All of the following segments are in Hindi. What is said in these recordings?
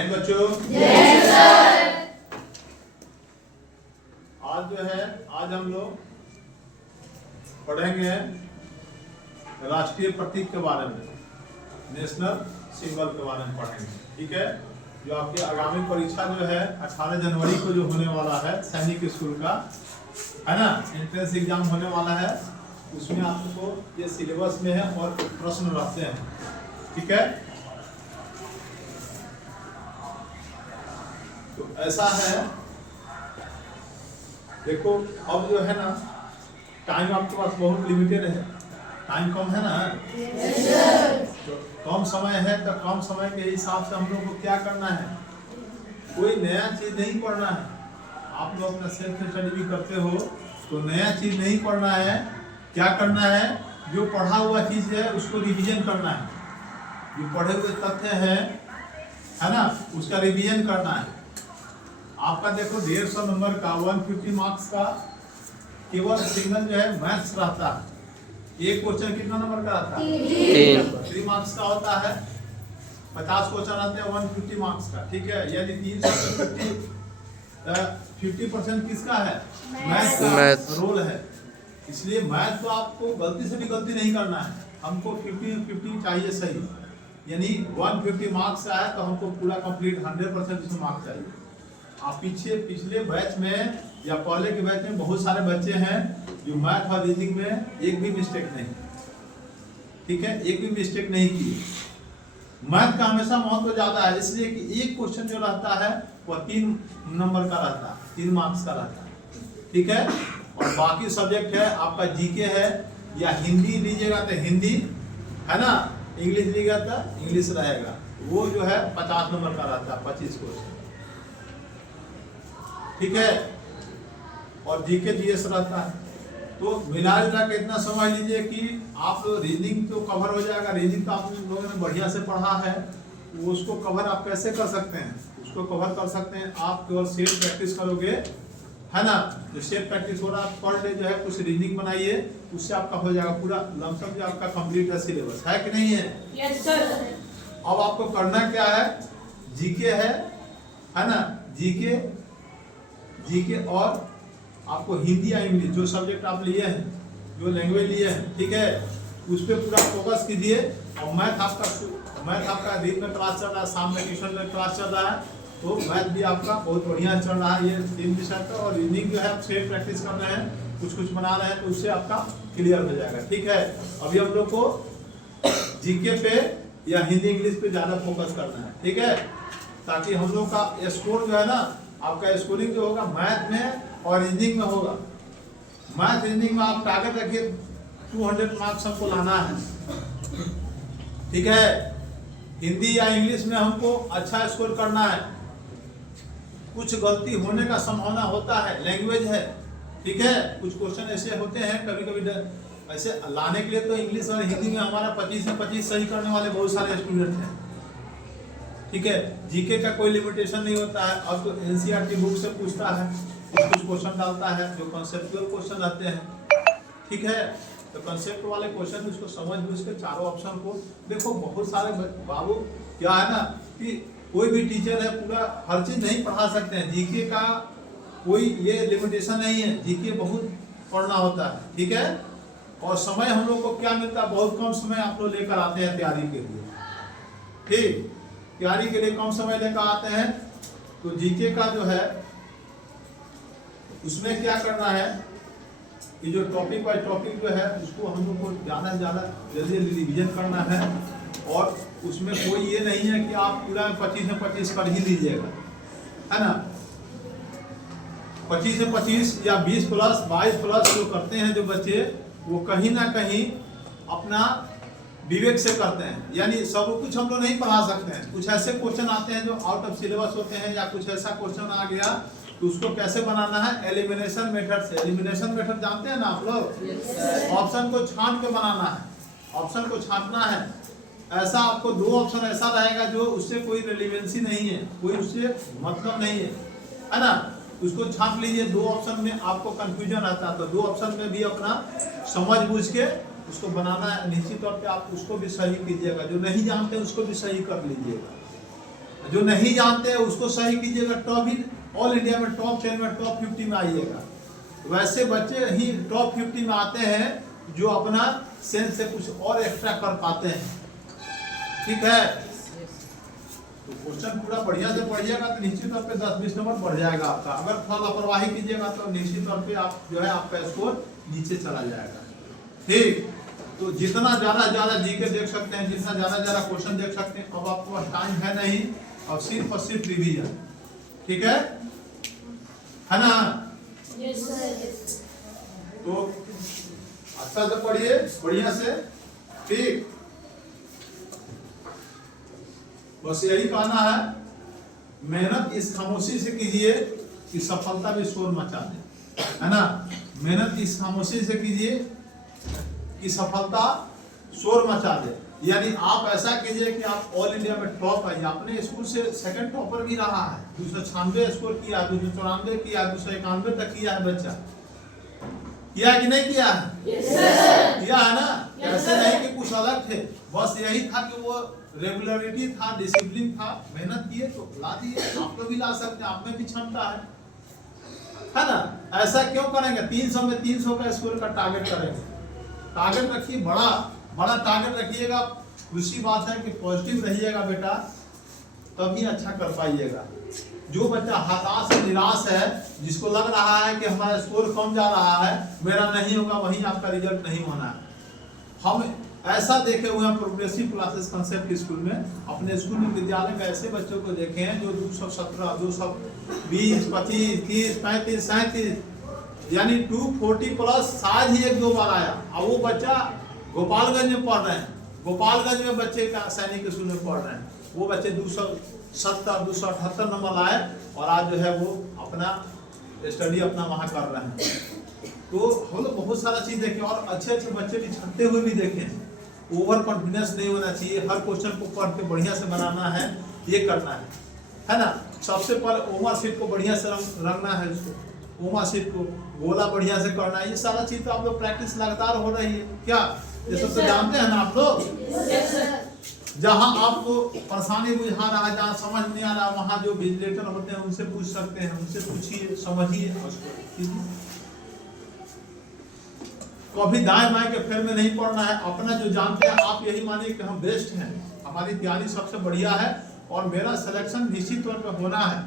बच्चों यस सर। आज हम लोग पढ़ेंगे राष्ट्रीय प्रतीक के बारे में, नेशनल सिंबल के बारे में पढ़ेंगे। ठीक है, जो आपकी आगामी परीक्षा जो है 18 जनवरी को जो होने वाला है सैनिक स्कूल का, है ना, एंट्रेंस एग्जाम होने वाला है, उसमें आपको ये सिलेबस में है और प्रश्न रहते हैं। ठीक है, तो ऐसा है, देखो अब जो है ना टाइम आपके पास बहुत लिमिटेड है, टाइम कम है ना, तो कम समय है, तो कम समय के हिसाब से हम लोग को क्या करना है, कोई नया चीज नहीं पढ़ना है। आप लोग अपना सेल्फ स्टडी भी करते हो तो नया चीज नहीं पढ़ना है, क्या करना है, जो पढ़ा हुआ चीज है उसको रिवीजन करना है, जो पढ़े हुए तथ्य है ना, उसका रिवीजन करना है। आपका देखो 150 नंबर का 150 मार्क्स का केवल सिंगल जो है मैथ्स रहता है। एक क्वेश्चन कितना नंबर का रहता है? 3 मार्क्स का होता है। 50 क्वेश्चन आते हैं 150 मार्क्स का। ठीक है, यानी 50% किसका है? मैथ्स का रोल है। इसलिए मैथ तो आपको गलती से भी गलती नहीं करना है, हमको 50-50 चाहिए सही, यानी 150 मार्क्स का है तो हमको पूरा कंप्लीट 100% इसमें मार्क्स चाहिए। आप पिछले बैच में या पहले के बैच में बहुत सारे बच्चे हैं जो मैथ और रीजनिंग में एक भी मिस्टेक नहीं, ठीक है, एक भी मिस्टेक नहीं की। मैथ का हमेशा महत्व ज्यादा है, इसलिए कि एक क्वेश्चन जो रहता है वह 3 नंबर का रहता है, 3 मार्क्स का रहता है। ठीक है, और बाकी सब्जेक्ट है आपका जीके है, या हिंदी लीजिएगा तो हिंदी, है ना, इंग्लिश लीजिएगा तो इंग्लिश रहेगा, वो जो है 50 नंबर का रहता है, 25 क्वेश्चन। ठीक है, और जीके जीएस रहता है। तो मिला जुला के इतना समझ लीजिए कि आप रीजनिंग तो कवर हो जाएगा। रीजनिंग तो आप लोगों ने बढ़िया से पढ़ा है, वो उसको कवर आप कैसे कर सकते हैं, उसको कवर कर सकते हैं आप केवल सेट प्रैक्टिस करोगे, है ना। जो सेट प्रैक्टिस हो रहा है पर डे जो है कुछ रीजनिंग बनाइए, उससे आपका हो जाएगा पूरा लमसम जो आपका कंप्लीट है सिलेबस, है कि नहीं है? Yes sir. अब आपको करना क्या है, जीके है ना, जीके और आपको हिंदी या इंग्लिश जो सब्जेक्ट आप लिए हैं, जो लैंग्वेज लिए हैं, ठीक है, उस पर पूरा फोकस कीजिए। और मैथ आपका दिन में क्लास चल रहा है, शाम में ट्यूशन में क्लास चल रहा है, तो मैथ भी आपका बहुत बढ़िया चल रहा है, ये 3 विषय का। और रीजनिंग जो है आप सेट प्रैक्टिस कर रहे हैं, कुछ बना रहे हैं, तो उससे आपका क्लियर हो जाएगा। ठीक है, अभी हम लोग को जीके पे या हिंदी इंग्लिश पे ज़्यादा फोकस करना है। ठीक है, ताकि हम लोग का स्कोर जो है ना, आपका स्कोरिंग जो होगा मैथ में और रीजनिंग में होगा। मैथ रीजनिंग में आप टारगेट रखिए 200 मार्क्स हमको लाना है। ठीक है, हिंदी या इंग्लिश में हमको अच्छा स्कोर करना है, कुछ गलती होने का संभावना होता है, लैंग्वेज है। ठीक है, कुछ क्वेश्चन ऐसे होते हैं कभी ऐसे लाने के लिए, तो इंग्लिश और हिंदी में हमारा 25 से 25 सही करने वाले बहुत सारे स्टूडेंट हैं। ठीक है, जीके का कोई लिमिटेशन नहीं होता है। अब तो एनसीईआरटी बुक से पूछता है, कुछ क्वेश्चन डालता है जो कॉन्सेप्चुअल क्वेश्चन रहते हैं। ठीक है, तो कॉन्सेप्ट वाले क्वेश्चन उसको समझ बूझ के चारों ऑप्शन को देखो। बहुत सारे बाबू क्या है ना कि कोई भी टीचर है पूरा हर चीज नहीं पढ़ा सकते हैं, जीके का कोई ये लिमिटेशन नहीं है, जीके बहुत पढ़ना होता है। ठीक है, और समय हम लोग को क्या मिलता है, बहुत कम समय आप लोग लेकर आते हैं तैयारी के लिए। ठीक, तैयारी के लिए कम समय लेकर आते हैं, तो जीके का जो है उसमें क्या करना है कि जो टॉपिक बाय टॉपिक जो है उसको हम लोग को ज़्यादा से ज़्यादा जल्दी रिवीजन करना है। और उसमें कोई ये नहीं है कि आप पूरा 25 में 25 कर ही लीजिएगा, है ना। 25 में 25 या 20 प्लस 22 प्लस जो करते हैं जो बच्चे, वो कहीं ना कहीं अपना विवेक से करते हैं, यानी सब कुछ हम लोग नहीं पढ़ा सकते हैं। कुछ ऐसे क्वेश्चन आते हैं जो आउट ऑफ सिलेबस होते हैं, या कुछ ऐसा क्वेश्चन आ गया तो उसको कैसे बनाना है, एलिमिनेशन मेथड से। एलिमिनेशन मेथड जानते हैं ना आप लोग, ऑप्शन को छांट के बनाना है, ऑप्शन को छांटना है। ऐसा आपको 2 ऑप्शन ऐसा रहेगा जो उससे कोई रिलेवेंसी नहीं है, कोई उससे मतलब नहीं है ना, उसको छांट लीजिए। 2 ऑप्शन में आपको कंफ्यूजन आता है, तो 2 ऑप्शन में भी अपना समझ बूझ के उसको बनाना है। निश्चित तौर पे आप उसको भी सही कीजिएगा, जो नहीं जानते उसको भी सही कर लीजिएगा। जो नहीं जानते हैं उसको सही कीजिएगा, टॉप ही ऑल इंडिया में टॉप 10 में टॉप 50 में आइएगा। वैसे बच्चे ही टॉप 50 में आते हैं जो अपना सेंस से कुछ और एक्स्ट्रा कर पाते हैं। ठीक है, तो क्वेश्चन पूरा बढ़िया से पढ़िएगा तो निश्चित तौर पे 10-20 नंबर बढ़ जाएगा आपका। अगर थोड़ा लापरवाही कीजिएगा तो निश्चित तौर पे आप जो है आपका स्कोर नीचे चला जाएगा। ठीक, तो जितना ज्यादा जीके देख सकते हैं, जितना ज्यादा क्वेश्चन देख सकते हैं। अब आपके पास टाइम है नहीं और सिर्फ रिवीजन। ठीक है ना? Yes sir. तो अच्छा से पढ़िए बढ़िया से। ठीक, बस यही कहना है, मेहनत इस खामोशी से कीजिए कि सफलता भी शोर मचा दे, है ना? मेहनत इस खामोशी से कीजिए कि सफलता शोर मचा दे। यानी आप ऐसा कीजिए कि आप ऑल इंडिया में टॉप आइए। अपने स्कूल से सेकंड टॉपर भी रहा है, 296 स्कोर किया, 294 किया, 291 तक किया है बच्चा। किया कि नहीं किया है? Yes sir. किया है ना? Yes, ऐसे sir. नहीं कि कुछ अलग थे, बस यही था कि वो रेगुलरिटी था, डिसिप्लिन था, मेहनत किए तो ला दिए। आप लोग भी ला सकते हैं, आप में भी क्षमता है ना? ऐसा क्यों करेंगे? 300 में 300 का स्कोर का टारगेट करेंगे। टारगेट रखिए, बड़ा टारगेट रखिएगा। दूसरी बात है कि पॉजिटिव रहिएगा बेटा, तभी अच्छा कर पाइएगा। जो बच्चा हताश और निराश है, जिसको लग रहा है कि हमारा स्कोर कम जा रहा है, मेरा नहीं होगा, वहीं आपका रिजल्ट नहीं होना है। हम ऐसा देखे हुए हैं प्रोग्रेसिव क्लासेस कंसेप्ट स्कूल में, अपने स्कूल में विद्यालय में ऐसे बच्चों को देखे हैं जो 217, 220, 25, 30, 35, 37 यानी 240 प्लस शायद ही 1-2 बार आया। और वो बच्चा गोपालगंज में पढ़ रहे हैं, गोपालगंज में बच्चे का सैनिक स्कूल में पढ़ रहे हैं। वो बच्चे 270, 278 नंबर लाए और आज जो है वो अपना स्टडी अपना वहाँ कर रहे हैं। तो हम लोग बहुत सारा चीज देखें और अच्छे बच्चे भी छटते हुए भी देखें। ओवर कॉन्फिडेंस नहीं होना चाहिए, हर क्वेश्चन को पढ़ के बढ़िया से बनाना है, ये करना है ना? सबसे पहले ओमा सीट को बढ़िया से रंगना है, उसको ओमा सीट को गोला बढ़िया से करना है। ये सारा चीज तो आप लोग प्रैक्टिस लगातार हो रही है क्या? ये सब तो जानते हैं ना आप लोग? Yes sir. जहाँ आपको परेशानी बुझा रहा है, जहाँ समझ नहीं आ रहा, वहाँ जो विजिलेटर होते हैं उनसे पूछ सकते हैं, उनसे पूछिए, समझिए। कभी दाएं बाएं के फेर में नहीं पड़ना है। अपना जो जानते हैं आप यही मानिए कि हम बेस्ट हैं, हमारी तैयारी सबसे बढ़िया है और मेरा सिलेक्शन निश्चित तौर पर होना है।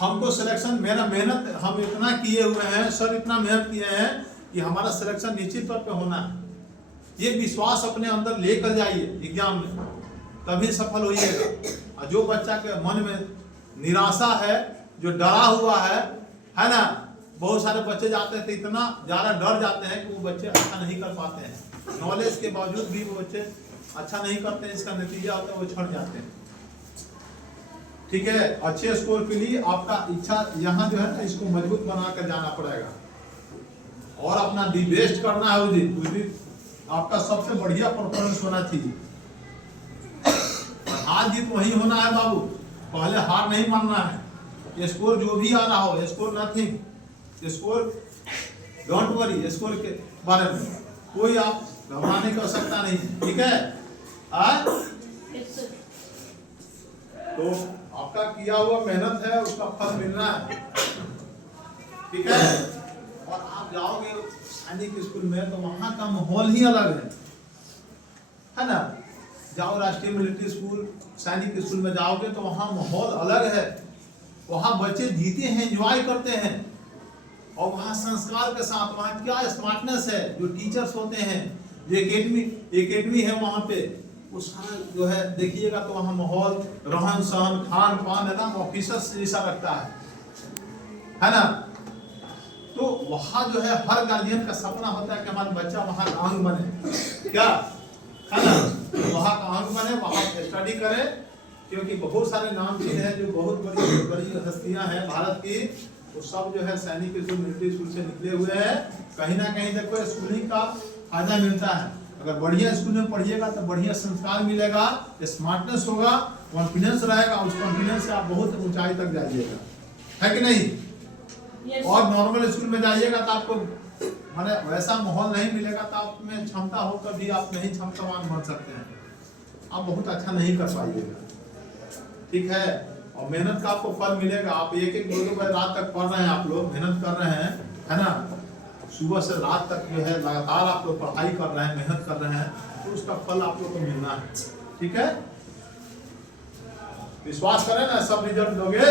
हमको सिलेक्शन, मेरा मेहनत हम इतना किए हुए हैं सर, इतना मेहनत किए हैं कि हमारा सिलेक्शन निश्चित तौर पर होना है। ये विश्वास अपने अंदर लेकर जाइए एग्जाम में, तभी सफल होइएगा। और जो बच्चा के मन में निराशा है, जो डरा हुआ है ना? बहुत सारे बच्चे जाते हैं तो इतना ज़्यादा डर जाते हैं कि वो बच्चे अच्छा नहीं कर पाते हैं। नॉलेज के बावजूद भी वो बच्चे अच्छा नहीं करते हैं, इसका नतीजा होता है वो छट जाते हैं। ठीक है, अच्छे स्कोर के लिए आपका इच्छा यहाँ जो है ना, इसको मजबूत बना कर जाना पड़ेगा और अपना दी बेस्ट करना है। उस दिन आपका सबसे बढ़िया परफॉर्मेंस होना चाहिए। हार जीत वही होना है बाबू, पहले हार नहीं मानना है। स्कोर जो भी आ रहा हो, score nothing, score don't worry, score के बारे में कोई आप घबराने की आवश्यकता नहीं है। ठीक है? Yes sir. तो आपका किया हुआ मेहनत है, उसका फल मिलना है। ठीक है? और आप जाओगे सैनिक स्कूल में तो वहाँ का माहौल ही अलग है ना? जाओ राष्ट्रीय मिलिट्री स्कूल, सैनिक स्कूल में जाओगे तो वहाँ माहौल अलग है। वहाँ बच्चे जीते हैं, एंजॉय करते हैं और वहाँ संस्कार के साथ, वहाँ क्या स्मार्टनेस है। जो टीचर्स होते हैं, जो एकेडमी है वहाँ पे, वो सारा जो है देखिएगा तो वहाँ माहौल, रहन सहन, खान पान एकदम ऑफिसर्स जैसा लगता है ना? तो वहाँ जो है हर गार्जियन का सपना होता है कि हमारा बच्चा वहाँ का अंग बने, क्या है ना? वहाँ का अंग बने, वहाँ स्टडी करे, क्योंकि बहुत सारे नाम चीज हैं जो बहुत बड़ी हस्तियां हैं भारत की, वो सब जो है सैनिक स्कूल, मिलिट्री स्कूल से निकले हुए हैं। कहीं ना कहीं देखो स्कूलिंग का फायदा मिलता है। अगर बढ़िया स्कूल में पढ़िएगा तो बढ़िया संस्कार मिलेगा, स्मार्टनेस होगा, कॉन्फिडेंस रहेगा, उस कॉन्फिडेंस से आप बहुत ऊंचाई तक जाइएगा, है कि नहीं? Yes, और नॉर्मल स्कूल में जाइएगा तो आपको माने वैसा माहौल नहीं मिलेगा, तो आप में क्षमता होकर भी आप नहीं क्षमतावान बन सकते हैं, आप बहुत अच्छा नहीं कर पाइएगा। ठीक है, और मेहनत का आपको फल मिलेगा। आप एक एक दो बजे रात तक पढ़ रहे हैं, आप लोग मेहनत कर रहे हैं, है ना, सुबह से रात तक जो है लगातार आप लोग पढ़ाई कर रहे हैं, मेहनत कर रहे हैं, तो उसका फल आप लोग को मिलना है। ठीक है, विश्वास करें ना, सब रिजल्ट दोगे।